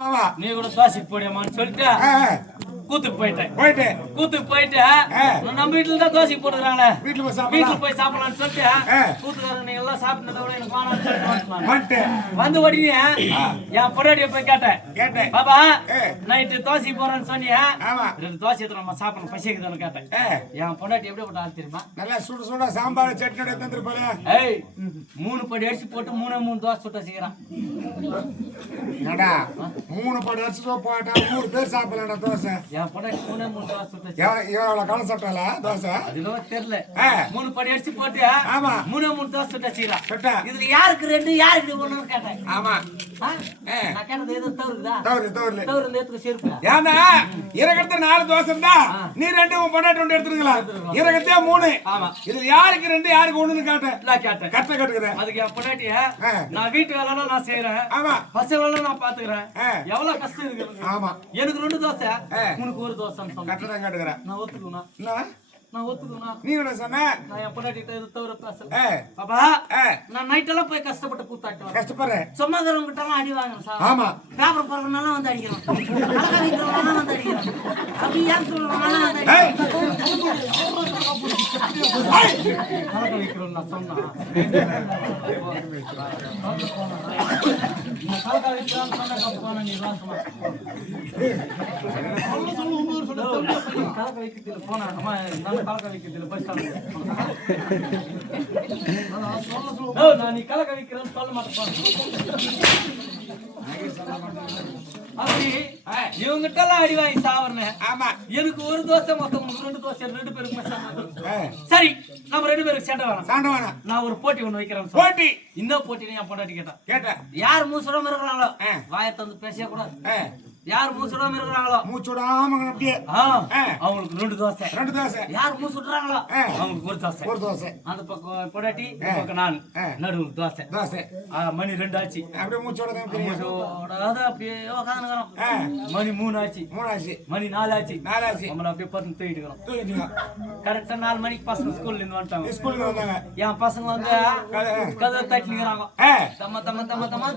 ஆமா நீ கூட தோசைக்கு போடியம்மான்னு சொல்லிட்டு கூத்துக்கு போயிட்டேன் கூத்துக்கு போயிட்டு நம்ம வீட்டுல தான் தோசைக்கு போட்டுக்கிறாங்களே வீட்டுல போய் சாப்பிடலாம்னு சொல்லிட்டு கூத்துக்காரங்க நீங்க எல்லாம் சாப்பிட்டதை விட எனக்கு வேணாம்னு சொல்லிட்டு வந்து உடனே என் பொண்டாட்டிய போய் கேட்டேன் பாபா நைட்டு தோசைக்கு போறேன்னு சொன்னியா 2 தோசை எடுத்து நம்ம சாப்பிடணும் பசிக்குதுன்னு கேட்டேன் என் பொண்டாட்டி எப்படி போட்டு ஆள் தெரியுமா நல்லா சுட சுட சாம்பார் சட்னி தந்துட்டு போல 3 படி அரிசி போட்டு 3 தோசை சுட்ட சீக்கிரம் 3 படி அரிசி போட்டா 3 பேர் சாப்பிடலடா தோசை என் பொண்டாட்டி 3 தோசை சுட்ட எவ்வளவு காலம் சாப்பிட்டாளா தோசை அதுவும் தெரியல 3 படி அரிசி போட்டு ஆமா 3 தோசை சுட்ட சீக்கிரம் இதுல யாருக்கு 2 யாருக்கு 1 கேட்டேன் ஆமா நான் கேட்டது ஏதோ தவறுதா தவறு இந்த எடுத்து சேர்ப்பு ஏன்னா இறக்கத்த 4 தோசை இருந்தா நீ 2 உன் பொண்டாட்டி 2 எடுத்துக்கலாம் இறக்கத்தே 3 ஆமா இதுல யாருக்கு 2 யாருக்கு 1ன்னு கேட்டேன் நான் கேட்டேன் கரெக்ட்டா கேட்டுக்கறேன் அதுக்கு என் பொண்டாட்டிய நான் வீட்டு வேலைனா நான் செய்றேன் ஆமா பசங்கள நான் பாத்துக்கறேன் எவ்வளவு கஷ்டம் இருக்கு ஆமா எனக்கு 2 தோசை உனக்கு 1 தோசைன்னு சொன்னா கரெக்ட்டா கேட்டுக்கறேன் நான் ஒத்துக்குனா நான் ஒத்துக்குனா நீ என்ன சொன்ன நான் என் பொண்டாட்டிட்ட இது தவிர பேசல பாபா நான் நைட் எல்லாம் போய் கஷ்டப்பட்டு கூத்தாட்டுவேன் கஷ்டப்படுறேன் சும்மாக்கிறவங்க கிட்ட எல்லாம் அடி வாங்குறேன் சார் ஆமா பேப்பர் போறவனால வந்து அடிக்கிறோம் அழகா வைக்கிறவனால வந்து அடிக்கிறோம் அப்படி ஏன் சொல்றவனால வந்து அழகா வைக்கிறோம் நான் சொன்னா அழகா வைக்கிறான்னு சொன்னா போன நீ தான் சொன்ன கலக்க வைக்கிறதுல போனா அம்மா நான் கலக்க வைக்கிறதுல பஸ் நான் நீ கலக்க வைக்கிறேன்னு சொல்ல மாட்டேன் அப்படி இவங்கிட்ட எல்லாம் அடி வாங்கி சாவறேன் ஆமா எனக்கு 1 தோசை மொத்தம் 2 தோசை 2 பேருக்கு சரி நம்ம 2 பேருக்கு சண்டை வேணாம் நான் ஒரு போட்டி ஒண்ணு வைக்கிறேன் போட்டி இந்த போட்டி என் பொண்டாட்டி கேட்டேன் யார் மூசுடாம இருக்கிறாங்களோ வாயை தந்து பேச கூடாது யார் மூசுடாம இருக்கிறாங்களோ மூச்சுடாம அப்படியே அவங்களுக்கு 2 தோசை யார் மூசுடுறாங்களோ அவங்களுக்கு 1 தோசை அந்த பக்கம் பொண்டாட்டி பக்கம் நான் நடுவுல தோசை மணி 2 ஆச்சு அப்படியே மூச்சோட அப்படியே உட்காந்துக்கிறோம் மணி 3 ஆச்சு மணி 4 ஆச்சு நம்மள அப்படியே பார்த்து தூக்கிட்டுக்கிறோம் கரெக்டா 4 மணிக்கு பசங்க ஸ்கூல்ல இருந்து வந்துட்டாங்க என் பசங்க வந்து கதை தட்டினுக்கிறாங்க தம்ம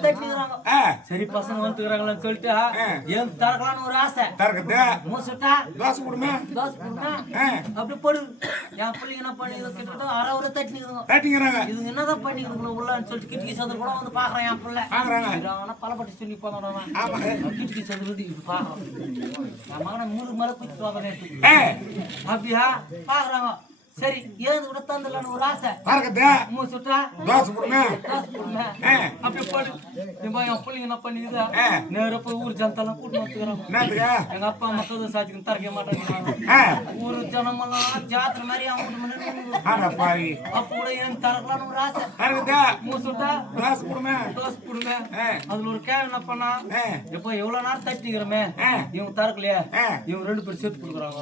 தட்டினுக்கிறாங்க சரி பசங்க வந்துக்கிறாங்கன்னு சொல்லிட்டு ஏன் தரக்கலான்னு ஒரு ஆசை மூசுட்டா தோசை கொடுமே அப்படி போடு என் பிள்ளைங்க என்ன பண்ணி கிட்ட 1/2 தட்டினுக்கிறாங்க இதுங்க என்னதான் பண்ணிக்கிறோம் உள்ளன்னு சொல்லிட்டு கிட்டக்கி சதுர கூட வந்து பாக்குறேன் என் பிள்ளை பலப்பட்டு சொல்லி போனோம் கிட்டக்கி சதுரது இது பாக்குறோம் என் மகனை 3 மலை குத்தி வாங்க அப்படியா பாக்குறாங்க சரி ஏது கூட தந்துடலான்னு ஒரு ஆசை மூசுட்டா தோசை கொடுமே அப்படி போடு என் பிள்ளைங்க என்ன பண்ணிக்குதா நேர போய் ஊர் ஜனத்தெல்லாம் கூட்டு வந்துக்கிறாங்க எங்க அப்பா அம்மா கதை சாட்சிக்கு தரக்க மாட்டாங்க ஊரு ஜனமெல்லாம் ஜாத்திரை மாதிரி அப்ப கூட எனக்கு தரக்கலான்னு ஒரு ஆசை மூசுட்டா தோசை கொடுமே அதுல ஒரு கேள்வி என்ன பண்ணா எப்ப எவ்வளவு நேரம் தட்டிக்கிறோமே இவங்க தரக்கலையா இவங்க 2 பேரும் சேர்த்து கொடுக்குறாங்க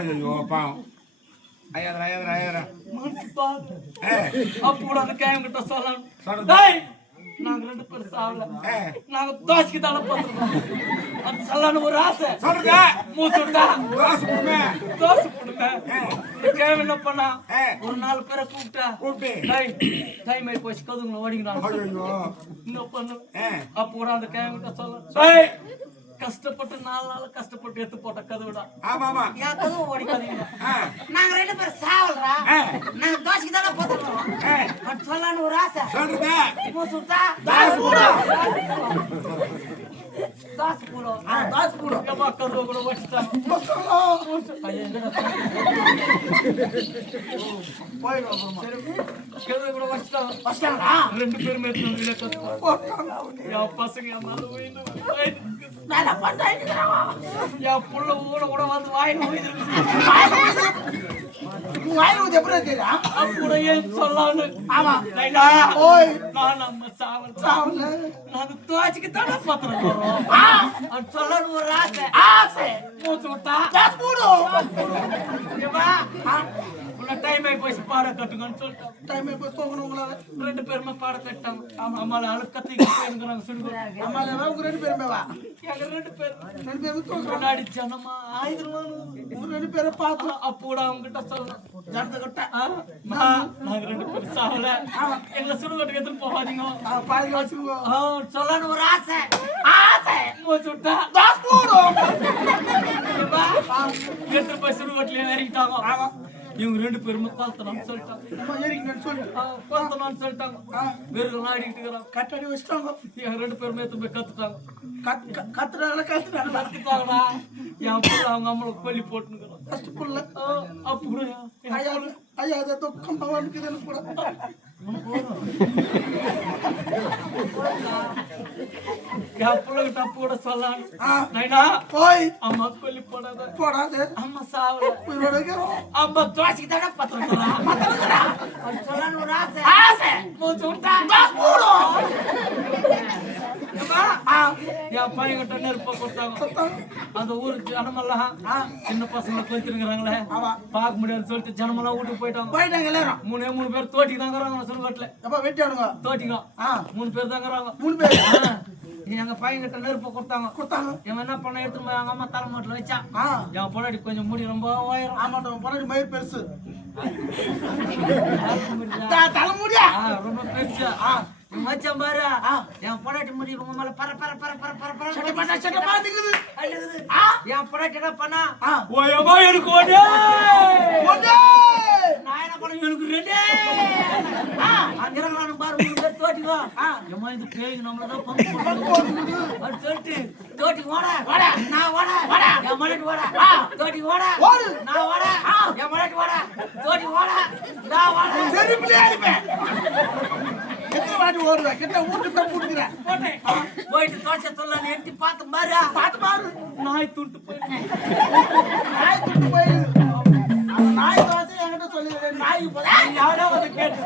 ஐயோ பாவம் அப்போ அந்த கேம் கிட்ட சொல்லணும் நாங்க 2 பேரும் சாவல நாங்க தோசைக்கு தானே போட்டுருக்கோம் அது சொல்லலான்னு ஒரு ஆசை மூச்சுட்டா தோசை போடுங்க இந்த கேம் என்ன பண்ணா ஒரு 4 பேரை கூப்பிட்டு டைம் ஆகி போச்சு கதுங்களை ஓடிக்கிறாங்க என்ன பண்ணு அப்போ கூட அந்த கேம் கிட்ட சொல்லணும் கஷ்டப்பட்டு 4 நாள் கஷ்டப்பட்டு எடுத்து போட்ட கதவுடா என் கதவு ஓடிக்காதீங்க நாங்க 2 பேரும் சாவல்றா நாங்க தோசைக்கு தானே போட்டுருக்கோம் சொல்லலான்னு ஒரு ஆசை மூசுட்டா தாஸ் பூரோ ஏமா கதவு கூட வச்சிட்டாங்க கதவு கூட வச்சிட்டாங்க 2 பேரும் பசங்க என் புள்ள கூட வந்து வாயின்னு அப்படி ஏன் சொல்லான்னு நான் நம்ம சாவல் நாங்க தோச்சுக்கு தானே பத்திரம் போறோம் சொல்லணும் ஒரு ஆசை மூச்சு விட்டா டைம் ஆகி போய் பாட கட்டுங்கன்னு சொல்லிட்டு டைம் ஆகி போய் போகணும் உங்களால 2 பேருமே பாட கட்டாங்க அம்மால அழுக்கத்துக்கு சொல்லுங்க அம்மால 2 பேருமே வா 2 பேரும் முன்னாடி ஜனமா ஆயிரம் 2 பேரை பார்த்தோம் அப்போ கூட அவங்க கிட்ட சொல்லணும் ஜனத்தை கிட்ட நாங்க 2 பேரும் சாவல எங்களை சுடுகட்டுக்கு எடுத்துட்டு போகாதீங்க சொல்லணும் ஒரு ஆசை விட்டா தோசை போடும் எடுத்து போய் சுடுகாட்டுல இறங்கிட்டாங்க இவங்க 2 பேருமே கொளுத்தணும்னு சொல்லிட்டாங்க ஏறிக்கணும்னு சொல்லி கொளுத்தணும்னு சொல்லிட்டாங்க வெறும் ஆடிக்கிட்டு இருக்கிறாங்க கட்டடி வச்சுட்டாங்க என் 2 பேருமே எடுத்து போய் கத்துட்டாங்க கத்துட்டாங்களா என் புள்ள அவங்க அம்மாவுக்கு கொல்லி போட்டுனுக்குறோம் கஷ்டப்படல அப்படியா ஐயா அதை துக்கம் பவனுக்கு கூட என் பிள்ளைக்கு தப்பு கூட சொல்லலாம் நைனா போய் அம்மா கொல்லி போடாத போடாது அம்மா சாவல உயிரோட இருக்கிறோம் அம்மா துவாசிக்கு தானே சொல்லணும் ஒரு ஆசை மூச்சு விட்டா என் பையன் கிட்ட நெருப்ப கொடுத்தாங்க அந்த ஊருக்கு ஜனமெல்லாம் சின்ன பசங்களை கொத்திருக்கிறாங்களே பார்க்க முடியாதுன்னு சொல்லிட்டு ஜனமெல்லாம் வீட்டுக்கு போயிட்டாங்க எல்லாரும் 3 பேர் தோட்டிக்கு தாங்கிறாங்க சுடுகாட்டுல எப்ப வெட்டியாடுங்க தோட்டிங்க 3 பேர் தாங்கிறாங்க 3 பேர் எங்க பையன் கிட்ட நெருப்ப கொடுத்தாங்க இவன் என்ன பண்ண எடுத்துட்டு போய் அவங்க அம்மா தலைமாட்டில் வச்சான் என் பொண்டாடி கொஞ்சம் முடி ரொம்ப உயரம் ஆமாட்டோம் பொண்டாடி மயிர் பெருசு தலைமுடியா ரொம்ப பெருசு மச்சான் பாரு என் பொண்டாட்டி முடி ரொம்ப மேல பர பர பர பர பர பர என் பொண்டாட்டி என்ன பண்ணா ஓயமா எனக்கு ஓடு நான் என்ன பண்ண எனக்கு ரெண்டே அங்க இருக்கிறானு பாரு 3 பேர் தோட்டிக்கோ ஏமா இது பேய் நம்மளதான் பங்கு அது சொல்லிட்டு தோட்டிக்கு ஓட நான் ஓட என் பொண்டாட்டி ஓட தோட்டிக்கு ஓட நான் ஓட என் பொண்டாட்டி ஓட தோட்டிக்கு ஓட நான் ஓட சரி பிள்ளையா இருப்பேன் எத்தனை வாட்டி ஓடுவேன் கிட்ட வீட்டுக்கு தான் போட்டுக்கிறேன் போயிட்டு தோசை சொல்லலாம் எட்டி பார்த்து பாரு நாய் துண்டு போயிடுது அந்த நாய் தோசை என்கிட்ட சொல்லி நாய்க்கு போதா யாரோ வந்து கேட்டு